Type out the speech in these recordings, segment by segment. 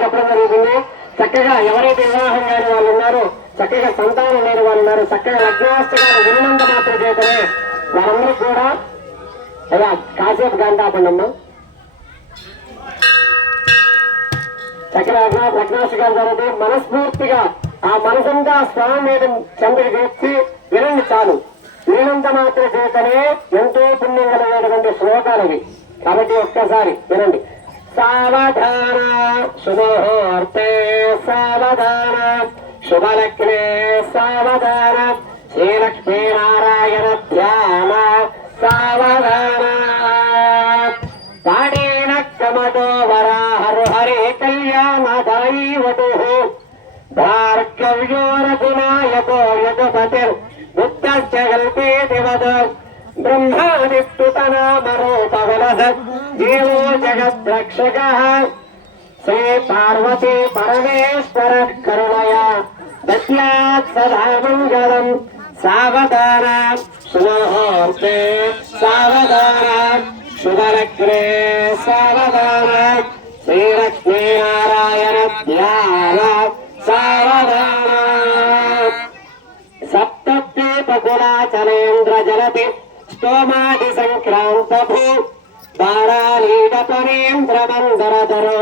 చెప్పడం జరుగుతుంది. చక్కగా ఎవరైతే వివాహం కాని వాళ్ళు ఉన్నారో, చక్కగా సంతానం లేని వాళ్ళు ఉన్నారు, చక్కగా లగ్నాష్టకాలు విన్నంత మాత్రం చేతనే వారందరూ కూడా అయ్యా కాసేపు గంటాపండమ్మా చక్కగా లగ్నాష్టకాలు జరుగుతాయి. మనస్ఫూర్తిగా ఆ మనసంతా స్వామి మీద చంద్రుడి చేసి వినండి చాలు. వినంత మాత్రం చేతనే ఎంతో పుణ్యం కలిగేటువంటి శ్లోకాలవి. కాబట్టి ఒక్కసారి వినండి. సావధాన శుభముహూర్తే సావధాన శుభలగ్నే సావధాన శ్రీలక్ష్మీనారాయణ ధ్యాన సావధాన పాడేన కమతో వరాహరు హరే కళ్యాణదాయీ వటు భార్గవ్యో రఘునాయకో యదుపతిర్ బుద్ధశ్చ కల్పేతి వద బ్రహ్మాదిస్తుతనామరూపవిలస జీవో జగద్రక్షకః శ్రీ పార్వతీ పరమేశ్వర కరుణయా దద్యాత్ సదా మంగళం. సావధాన శుభముహూర్తే సావధాన శుభలగ్నే సావధాన శ్రీలక్ష్మీనారాయణ ధ్యాన సావధాన. సప్తద్వీపకులాచలేంద్ర జలతి స్తోమాది సంక్రాంత భూ బారాలీడపరేంద్ర మందరధరో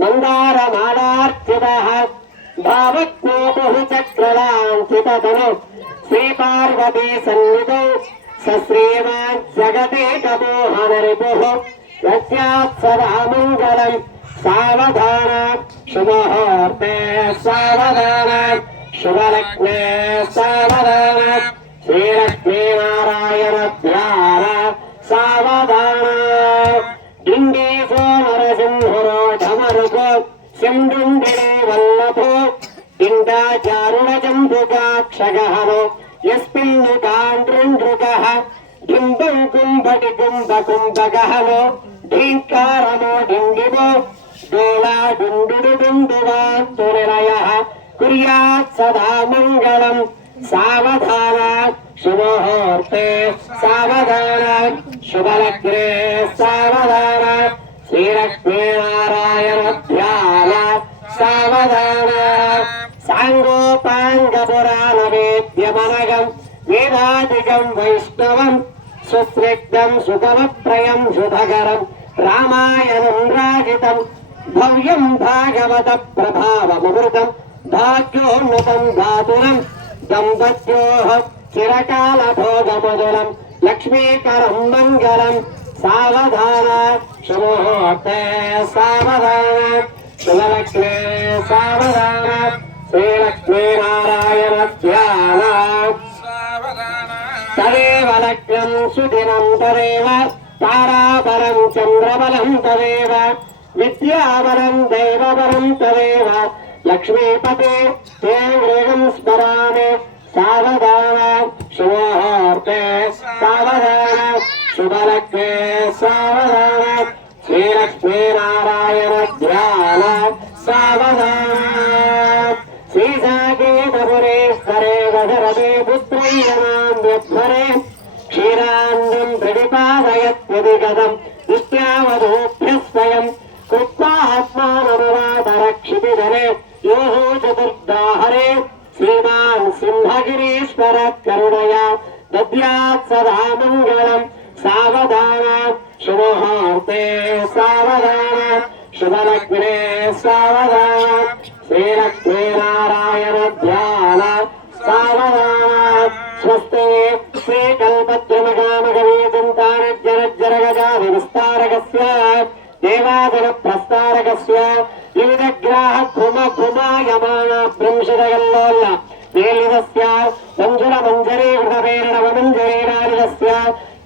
మందారమాలార్చిత భావజ్ఞోపు చక్రలాంఛితను శ్రీపార్వతీ సన్నిధౌ సశ్రీమాన్ జగదేకమోహనరిపు యస్యాత్ సదా మంగళం. సావధాన శుభముహూర్తే సావధాన శుభలగ్నే సావధాన శ్రీలక్ష్మీనారాయణ ధ్యాన సావధాన. డిండీసో నరసింహురో ఢమరుగో సిండుండినే వల్లభో డిండాచారుణ జంబుకాక్షగహనో యస్మిన్ను కాండ్రుండ్రుగః డింబం కుంభటి కుంభ కుంభగహనో ఢీంకారమో డిండిమో డోలా డుండుడు డుండువాత్తు నిలయః కుర్యాత్ సదా మంగళం. సావధాన శుభముహూర్తే సావధాన శుభలగ్నే సావధాన శ్రీలక్ష్మీనారాయణ ధ్యాన సావధాన. సాంగోపాంగపురాణ వేద్యమనగం వేదాధికం వైష్ణవం సుస్నిగ్ధం సుగమప్రయం శుభకరం రామాయణం రాజితం భవ్యం భాగవత ప్రభావమృతం భాగ్యోన్నతం ధాతురం దంపత్యోః చిరకాల భోగమధురం లక్ష్మీకరం మంగళం. సావధాన శుభముహూర్తే సావధాన శుభలగ్నే సావధాన శ్రీలక్ష్మీనారాయణ ధ్యాన తదేవ లగ్నం సుదినం తదేవ తారాబలం చంద్రబలం తదేవ విద్యాబలం దైవబలం తదేవ లక్ష్మీపతే తే గృహం స్మరామి. సావధాన శుభముహూర్తే సావధాన శుభలగ్నే సావధాన శ్రీలక్ష్మీనారాయణ ధ్యాన సావధాన. శ్రీసాకేతపురేశ్వరే వదరదే పుత్రయ్యనాన్యధ్వరే క్షీరాన్నం ప్రతిపాదయత్యదిగతం నిత్యావధూభ్యః స్వయం కృత్వాత్మాననువాదరక్షితిధరే యోః చతుర్దాహరే శ్రీమాన్ సింహగిరీశ్వర కరుణయా దద్యాత్ సదా మంగళం. సావధాన శుభముహూర్తే సావధాన శుభలగ్నే సావధాన శ్రీలక్ష్మీనారాయణ ధ్యాన సావధాన. స్వస్తి శ్రీకల్పద్రుమగామగవీచింతానజ్జరజ్జరగజాది విస్తారకస్య దేవాదన ప్రస్తారకస్య వివిధగ్రాహ భ్రుమ భ్రుమాయమాన భ్రంశదగల్లోల్ల వేలిదస్య మంజుల మంజరీ హృదవేరణవ మంజరీరానిదస్య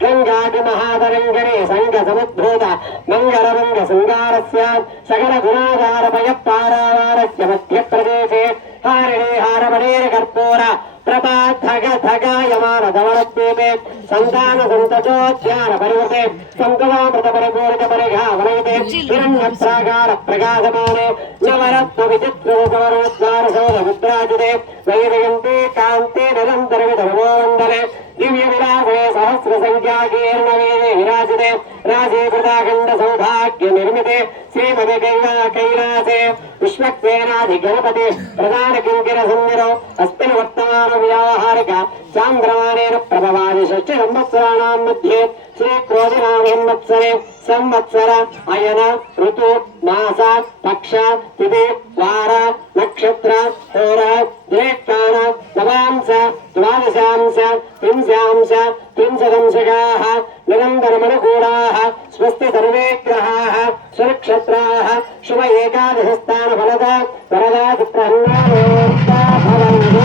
గంగాది మహాతరంగరే సంగ సముద్భూత మంగళమంగ సంగారస్య సకల గుణాధారపయ పారావారస్య మధ్యప్రదేశే హారిణే హారమణేర కర్పూర ప్రభా ధగ ధగాయమాన ధవళద్వీపే సంతాన సంతతోధ్యాన పరివృతే సంతదామృత పరిపూరిత పరిఘావనయతే హిరణ్యప్రాకార ప్రకాశమానే నవరత్న విచిత్రూపవరోద్గార సౌర ముద్రాజితే వైదయంతే కాంతే నిరంతర విధర్మోమండలే దివ్య విలాసే సహస్ర సంఖ్యాకీర్ణవేదే విరాజితే राजीकृताखण्ड सौभाग्य निर्मिते श्रीमदे कैलासे विश्वक्सेनाधि गणपति प्रधान किंकिर संगिरो अस्मिन् वर्तमान व्यावहारिक चांद्रमानेन प्रभवादि षष्ठ संवत्सराणां मध्ये श्री क्रोधिनाम संवत्सरे संवत्सर अयन ऋतु मास पक्ष तिथि वार नक्षत्र होर दिक्काल नवांश द्वादशांश त्रिंशांश त्रिंशदंशकाः निरन्तरमनुकूलाः स्वस्ति सर्वे ग्रहाः सुनक्षत्राः शुभ एकादशस्थान फलदा वरदा चित्रहन्नामोक्ता भवन्तु।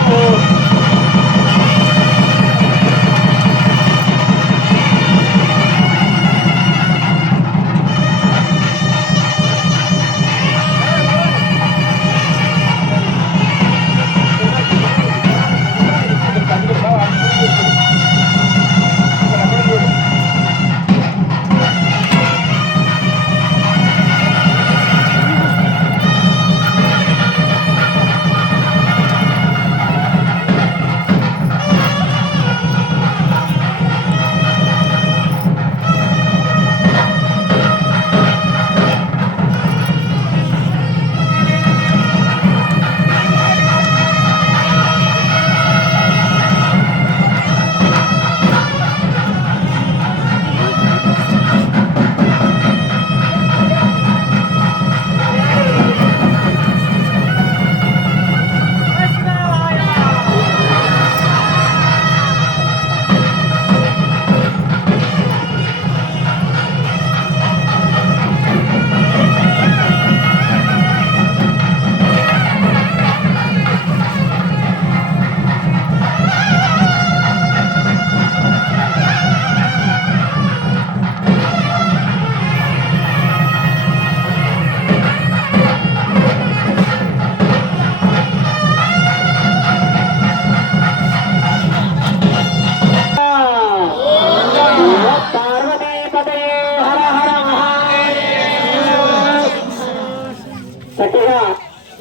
చక్కగా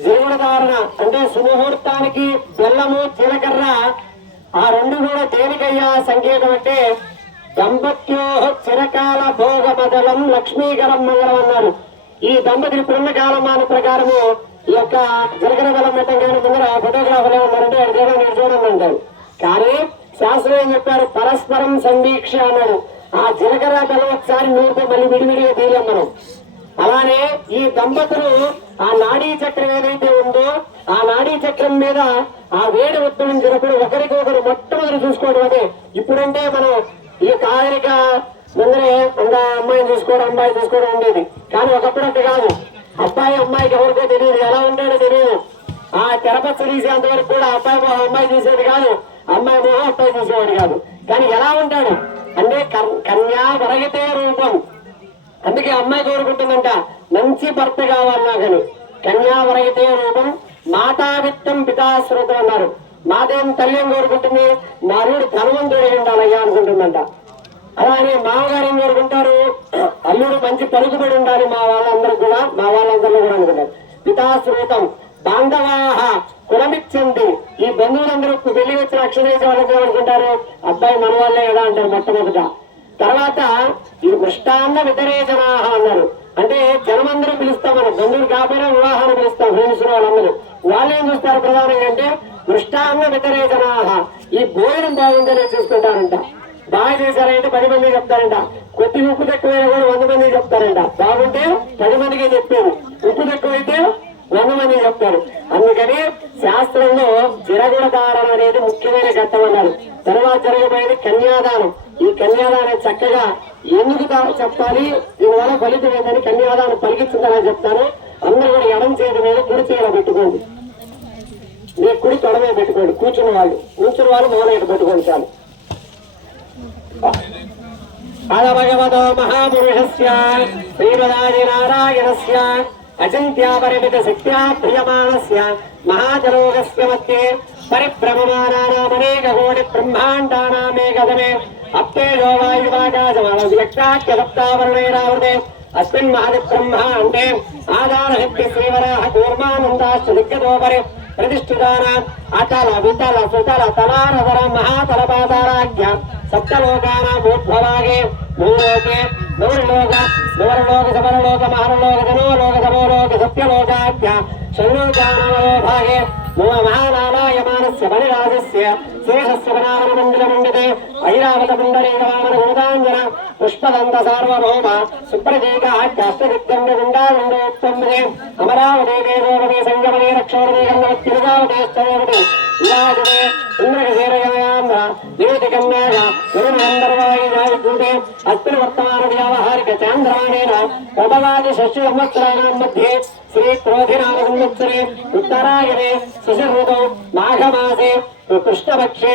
జీవనధారణ అంటే సుముహూర్తానికి బెల్లము జీలకర్ర ఆ రెండు కూడా దేనికయ్యా సంకేతం అంటే దంపత్యో చిరకాల భోగ మదలం లక్ష్మీకరం మంగళం అన్నారు. ఈ దంపతులు ఇప్పుడున్న కాలమాన ప్రకారము ఈ యొక్క జీలకర్ర బెల్లం పెట్టగానే ముందర ఫోటోగ్రాఫర్లు ఏమన్నారంటే అడిగేదో మీరు చూడండి అంటారు. కానీ శాస్త్రం ఏం చెప్పారు, పరస్పరం సంవీక్ష అన్నాడు. ఆ జీలకర్ర బెల్లం ఒకసారి నూరుతో మళ్ళీ విడివిడిగా తీయలేం మనం. అలానే ఈ దంపతులు ఆ నాడీ చక్రం ఏదైతే ఉందో ఆ నాడీ చక్రం మీద ఆ వేడి ఉద్భవించినప్పుడు ఒకరికొకరు మొట్టమొదటి చూసుకోవడం. అదే ఇప్పుడంటే మనం ఈ కాదరిక ముందరే అమ్మాయిని చూసుకోవడం అమ్మాయి చూసుకోవడం ఉండేది. కానీ ఒకప్పుడు అంటే కాదు, అబ్బాయి అమ్మాయికి ఎవరికో తెలియదు, ఎలా ఉంటాడో తెలియదు. ఆ తెరపచ్చ తీసేంత వరకు కూడా అబ్బాయి మొహం అమ్మాయి తీసేది కాదు, అమ్మాయి మొహం అబ్బాయి తీసేవాడు కాదు. కానీ ఎలా ఉంటాడు అంటే కన్యా వరగితే రూపం. అందుకే అమ్మాయి కోరుకుంటుందంట మంచి భర్త కావాలన్నా కానీ కన్యావరయితే రూపం మాతావిత్తం పితాశ్రుతం అన్నారు. మాదేం తల్లిం కోరుకుంటుంది, మా అల్లుడు ధనవంతుడు ఉండాలయ్యా అనుకుంటుందంట. అలానే మామగారు ఏం కోరుకుంటారు, అల్లుడు మంచి పలుకుబడి ఉండాలి మా వాళ్ళందరూ కూడా, మా వాళ్ళందరూ కూడా అనుకుంటారు. పితాశ్రుతం బాంధవాహ కులమిచ్చండి. ఈ బంధువులందరూ వెళ్ళి వచ్చి రక్షణ చేసే వాళ్ళకి అనుకుంటారు అబ్బాయి మన వాళ్ళే కదా అంటారు మొట్టమొదట. తర్వాత ఈ మృష్టాన్న వితరేజనాహ అన్నారు. అంటే జనమందరూ పిలుస్తాం, మనం బంధువులు కాకపోయినా వివాహాన్ని పిలుస్తాం, ఫ్రెండ్స్ వాళ్ళందరూ. వాళ్ళు ఏం చూస్తారు ప్రధానంగా అంటే మృష్టాన్న వితరేజనాహ. ఈ భోజనం బాగుందని చూసుకుంటారంట. బాగా చేశారంటే 10 మంది చెప్తారంట. కొద్ది ఉప్పు తక్కువైనా కూడా 100 మంది చెప్తారంట. బాగుంటే 10 మందికి చెప్పేది, ఉప్పు తక్కువైతే 100 మంది చెప్తారు. అందుకని శాస్త్రంలో చిరగుణ ధారణ అనేది ముఖ్యమైన ఘట్టం అన్నారు. తర్వాత జరగబోయేది కన్యాదానం. ఈ కన్యాదానం చక్కగా ఎందుకు చెప్పాలి, దీనివల్ల ఫలితం ఏంటని కన్యాదానం పలికించుందని చెప్తాను. అందరూ కూడా ఎడం చేతి మీద కుడి చేయాల పెట్టుకోండి, మీ కుడి తొడమే పెట్టుకోండి. కూర్చున్న వాళ్ళు, కూర్చున్న వాళ్ళు మొదలైన పెట్టుకోండి చాలు. భగవతో మహాపురుషస్య శ్రీమదాది నారాయణస్య అచింత్యాపరిమిత శక్త్యా ప్రియమాణస్య మహాజలోకస్య మధ్యే పరిభ్రమమానానామనేక కోటి బ్రహ్మాండానామేకదమే అప్తేజో వాయువాకాశమాలవ్యక్షాఖ్యసప్తావరణైరావృతే అస్మిన్ మహది బ్రహ్మాండే ఆధారశక్తి శ్రీవరాహ కూర్మానందాశ్చ దిగ్గదోపరి ప్రతిష్ఠితాన అతల వితల సుతల తలారధర మహాతలపాతారాఖ్య సప్తలోకానాం ఊర్ధ్వభాగే భూలోకే నూరులోక నూరలోక సమరలోక మహరలోక జనోలోక సమోలోక సత్యలోకాఖ్య షణ్లోకానామో భాగే మహానారాయమానస్య బలిరాజస్య శేషస్య వనామనమండలమండితే ఐరావత పుండరీకవామన గుణాంజన పుష్పదంత సార్వభౌమ సుప్రతీకాష్టవిద్యండగుండాగుండోత్తమ్మే అమరావతి దేవోపతి సంగమనే రక్షోపతి గంగవత్తిరుగావతి స్థయోపతి విరాజతే ఇంద్రగశేరయాయాంధ్ర నివేతి కన్యాయ గురునందర్వాయి నాయకూటే అస్మిన్ వర్తమాన వ్యావహారిక చాంద్రమాణేన ప్రభవాది షష్ఠి సంవత్సరాణాం మధ్యే శ్రీ క్రోధినామ సంవత్సరే ఉత్తరాయణే శిశిర్ఋతౌ మాఘమాసే కృష్ణపక్షే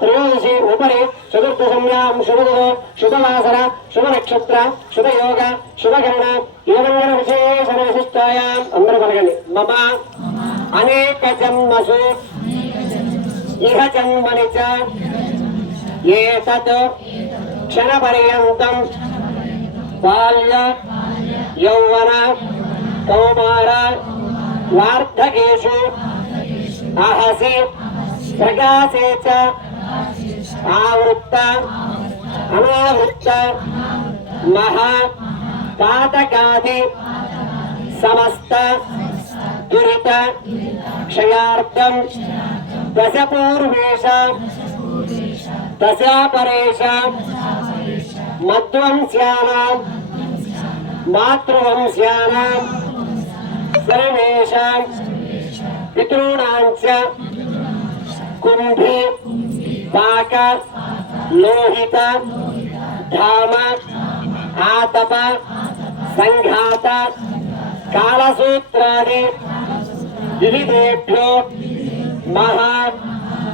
త్రయోదశి ఉపరి చతుర్థసంయాం శుభదో శుభవాసర శుభనక్షత్ర శుభయోగ శుభకరణ ఏమంగళ విశేషణ విశిష్టాయాం అందరూ పలకండి మమ అనేక జన్మసు ఇహ జన్మని చ ఏతత్ క్షణపర్యంతం బాల్య యౌవన కౌమార వార్ధకేషు అహసి ప్రకాశే చ ఆవృత్త అనావృత్త మహా పాతకాది సమస్త దురిత క్షయార్థం దశపూర్వేష దశాపరేష మధ్వంస్యానాం మాతృవంశ్యానాం సర్వేషాం పితॄణాం చ కుంభి పాక లోహిత ధామ ఆతప సంఘాత కాలసూత్రాది వివిధేభ్యో మహా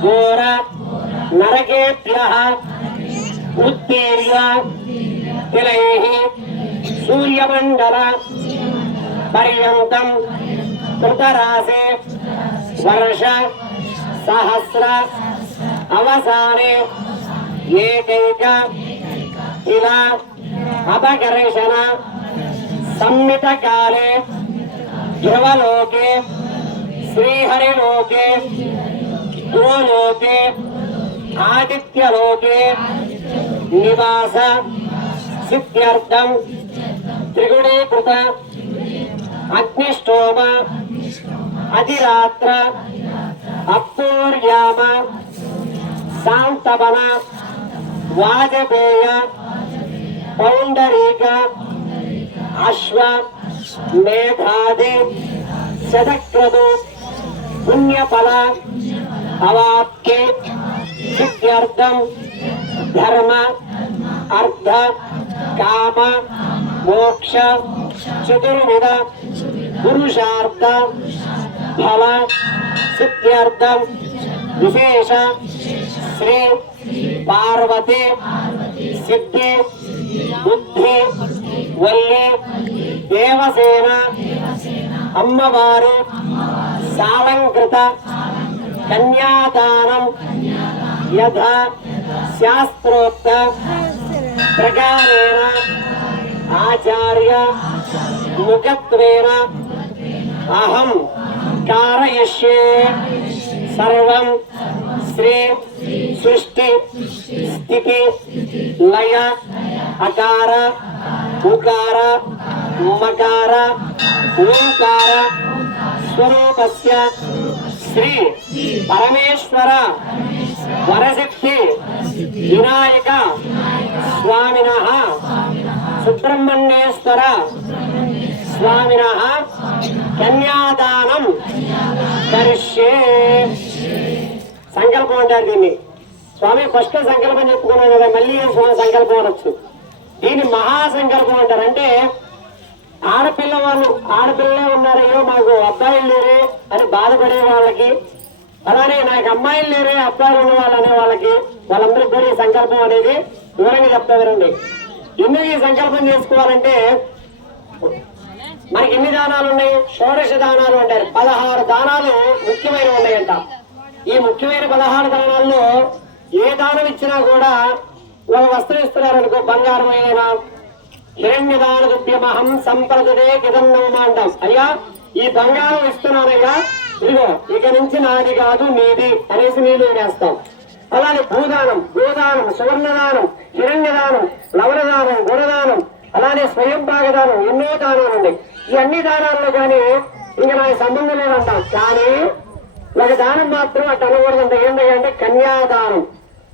ఘోర నరకేభ్యః ఉత్తీర్య తిలైః సూర్యమండల పర్యంతం కృతరాశే వర్ష సహస్ర అవసానే ఏకైక ఇలా అపకర్షణ సంమిత కాలే ధ్రువలోకే శ్రీహరిలోకే గోలోకే ఆదిత్యలోకే నివాస సిద్ధ్యర్థం త్రిగుణీకృత అగ్నిష్టోమ అధిరాత్ర అప్పూర్యామ శాంతవన వాజపేయ పౌండరీక అశ్వ మేధాది శతక్రదు పుణ్యఫల అవాప్తి సిద్ధ్యర్థం ధర్మ అర్థ కామ మోక్ష చతుర్విధ పురుషార్థ ఫల సిద్ధ్యర్థం విశేష శ్రీ పార్వతి సిద్ధి బుద్ధి వల్లి దేవసేన అమ్మవారు సాలంకృత కన్యాదానం యథా శాస్త్రోక్త ప్రకారేణ ఆచార్య ముఖత్వేన అహం కారయిష్యే సర్వం శ్రీ సృష్టి స్థితి లయ అకార ఉకార మకార ఓంకార స్వరూపస్య శ్రీ పరమేశ్వర వరసిద్ధి వినాయక స్వామినః సుబ్రహ్మణ్యేశ్వర స్వామినః కన్యాదానం కరిష్యే. సంకల్పం అంటారు దీన్ని. స్వామి ఫస్ట్ సంకల్పం చెప్పుకున్నాం కదా, మళ్ళీ స్వామి సంకల్పం అనొచ్చు. దీన్ని మహాసంకల్పం అంటారు. అంటే ఆడపిల్లలే ఉన్నారయ్యో మాకు అబ్బాయిలు లేరే అని బాధపడే వాళ్ళకి, అలానే నాకు అమ్మాయిలు లేరే అబ్బాయిలు ఉన్న వాళ్ళు అనే వాళ్ళకి, వాళ్ళందరికీ కూడా ఈ సంకల్పం అనేది వివరంగా చెప్తా వినండి. ఎందుకు ఈ సంకల్పం చేసుకోవాలంటే మనకి ఎన్ని దానాలు ఉన్నాయి? షోడశ దానాలు అంటారు. 16 దానాలు ముఖ్యమైనవి ఉన్నాయంట. ఈ ముఖ్యమైన 16 దానాల్లో ఏ దానం ఇచ్చినా కూడా ఒక వస్త్రం ఇస్తున్నారనుకో, బంగారం అయినా హిరణ్య దాన దుభ్యమహం సంప్రదే కిదన్నమ అంటాం. అయ్యా ఈ బంగారం ఇస్తున్నానయ్యా, ఇదిగో ఇక నుంచి నాది కాదు నీది అనేసి నీళ్ళు వేస్తాం. అలానే భూదానం, గోదానం, సువర్ణదానం, హిరణ్యదానం, లవణదానం, గుణదానం, అలానే స్వయం భాగదానం, ఎన్నో దానాలు ఉన్నాయి. ఈ అన్ని దానాల్లో కానీ ఇంకా నాకు సంబంధం లేదంటాం. కానీ ఒక దానం మాత్రం అటు అనకూడదంట. ఏంటంటే కన్యాదానం.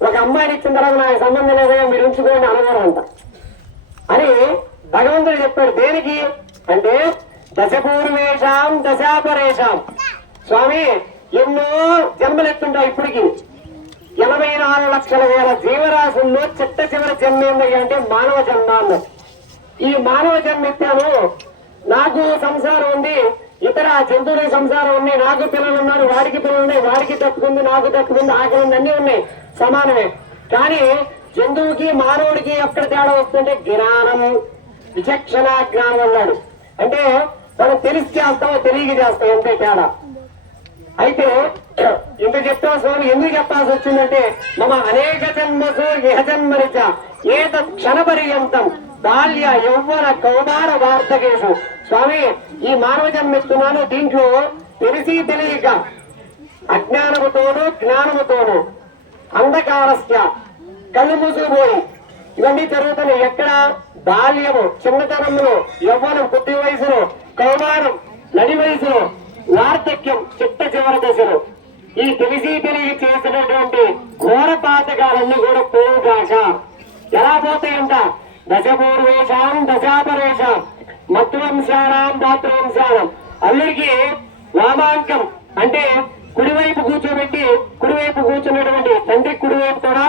ఒక అమ్మాయిని ఇచ్చిన తర్వాత నాకు సంబంధం లేదయ్యా మీరు ఉంచుకోండి అనకూడదంట అని భగవంతుడు చెప్పాడు. దేనికి అంటే దశపూర్వేషాం దశాపరేషాం. స్వామి ఎన్నో జన్మలు ఎత్తుంటాయి. ఇప్పటికి 84 లక్షల వేల జీవరాశుల్లో చిట్ట చివరి జన్మ ఏంటంటే అంటే మానవ జన్మ అన్నది. ఈ మానవ జన్మ ఎత్తాను, నాకు సంసారం ఉంది, ఇతర జంతువులకి సంసారం ఉన్నాయి, నాకు పిల్లలు ఉన్నారు, వాడికి పిల్లలు ఉన్నాయి, వాడికి తప్పుకుంది, నాకు తప్పుకుంది, ఆకలి ఉంది, అన్నీ ఉన్నాయి, సమానమే. కానీ జంతువుకి మానవుడికి ఎక్కడ తేడా వస్తుంటే జ్ఞానం, విచక్షణ జ్ఞానం అన్నాడు. అంటే మనం తెలిసి చేస్తామో తెలియక చేస్తాం, ఎంతే తేడా. అయితే ఇంత చెప్తాం స్వామి. ఎందుకు చెప్పాల్సి వచ్చిందంటే మమ అనేక జన్మసు ఇహ జన్మరిచ ఏతత్ క్షణ పర్యంతం బాల్య యౌవన కౌమార వార్ధకేషు. స్వామి ఈ మానవ జన్మ ఇస్తున్నాను, దీంట్లో తెలిసి తెలియక అజ్ఞానముతోనూ జ్ఞానముతోనూ అంధకారస్య కళ్ళు మూసుకుపోయి ఇవన్నీ జరుగుతున్నాయి. ఎక్కడ? బాల్యము చిన్నతనంలో, యవ్వనం బుద్ధి వయసులో, కౌమారం నడి వయసులో, వార్ధక్యం చిట్ట చివరి దశలో. ఈ తెలిసి తెలియ చేసినటువంటి ఘోర పాతకాలన్నీ కూడా పోవుగాక. ఎలా పోతాయంట? దశపూర్వేషాం దశాపరేషాం మత్వంశానాం దాతృవంశానం. అల్లుడికి వామాంకం అంటే కుడివైపు కూర్చోబెట్టి, కుడివైపు కూర్చున్నటువంటి తండ్రి కుడివైపు కూడా